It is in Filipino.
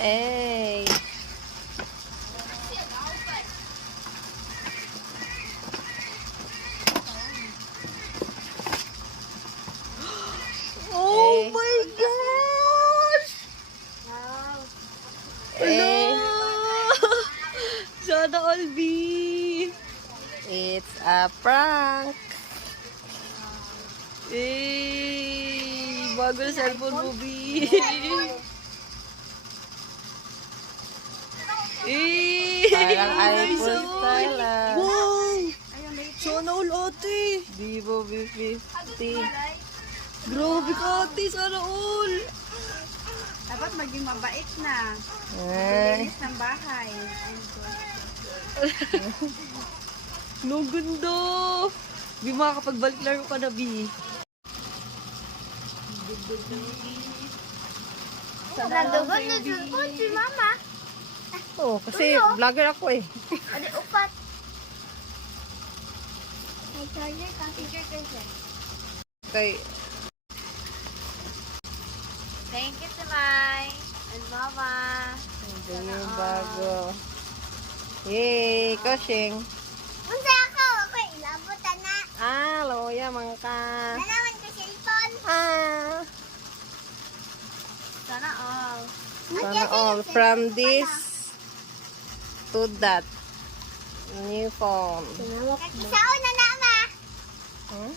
Hey. Oh Hey. my gosh! Hey. Sana all B! It's a prank. Bago na cellphone mo, B! Parang Nice iPhone one. style ah. Wow! Sana all ate! Vivo V50. Grabe ka ate! Sana all! Dapat maging mabait na. Eh. Linis ng bahay. No, ganda! Bi, makakapagbalik laro ka na, B. Nadugon na dyan po si mama. Oh, kasi vlogger ako eh. Adi upat. May charger ka. Teacher kasi. Okay. Thank you to Mai and mama. Ito yung bago. Yay! Koshing. Unsa ako? Ako ilabutan na. Ah, loya mangka. Nalaman ko cellphone. Ah. Sana all. Sana all. From this to that. New phone. Kakisaon na na ma. Hmm?